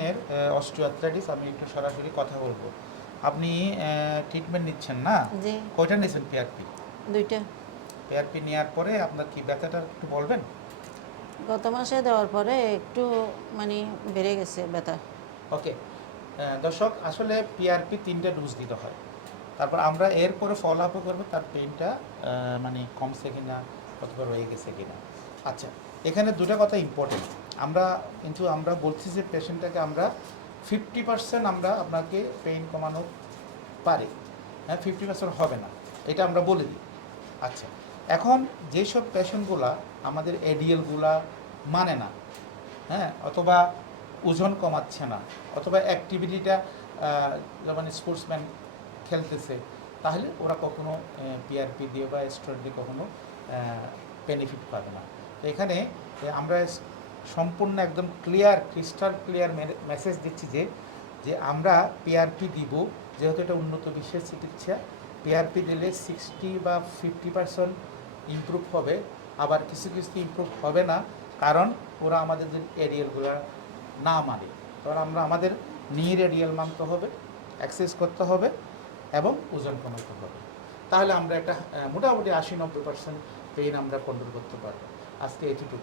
এর অস্টিওআর্থ্রাইটিস আমি একটু সরাসরি কথা বলবো। আপনি ট্রিটমেন্ট নিচ্ছেন না? জি। কয়টা নিয়েছেন পিআরপি? ২টা। পিআরপি নেওয়ার পরে আপনার কি ব্যথাটা একটু বলবেন? গত মাসে দেওয়ার পরে একটু মানে বেড়ে গেছে ব্যথা। ওকে। দর্শক আসলে পিআরপি ৩টা ডোজ দিতে হয়। তারপর আমরা এরপরে ফলো আপও করবো তার পেইনটা মানে কমছে কিনা অথবা রয়ে গেছে কিনা। আচ্ছা, এখানে দুটো কথা ইম্পর্টেন্ট। আমরা বলছি যে পেশেন্টটাকে আমরা 50% আমরা আপনাকে পেইন কমানো পারি। হ্যাঁ, 50% হবে না, এটা আমরা বলে দিই। আচ্ছা, এখন যেসব পেশেন্টগুলা আমাদের এডিএলগুলা মানে না, হ্যাঁ, অথবা ওজন কমাচ্ছে না, অথবা অ্যাক্টিভিটিটা মানে স্পোর্টসম্যান খেলতেছে, তাহলে ওরা কখনো পিআরপি দিয়ে বা স্টেরয়েড দিয়ে কখনো বেনিফিট পাবে না। তো এখানে আমরা সম্পূর্ণ একদম ক্রিস্টাল ক্লিয়ার মেসেজ দিচ্ছি যে আমরা পিআরপি দিব, যেহেতু এটা উন্নত বিশ্বের চিকিৎসা। পিআরপি দিলে 60 বা 50% ইমপ্রুভ হবে, আবার কিছু কিছু ইমপ্রুভ হবে না, কারণ ওরা আমাদের যে এরিয়ালগুলো না মানে। তখন আমরা আমাদের নির এরিয়াল মানতে হবে, অ্যাক্সেস করতে হবে এবং ওজন কমাতে হবে। তাহলে আমরা একটা মোটামুটি 80-90% পেইন আমরা কন্ট্রোল করতে পারবো। আজকে এটুকু।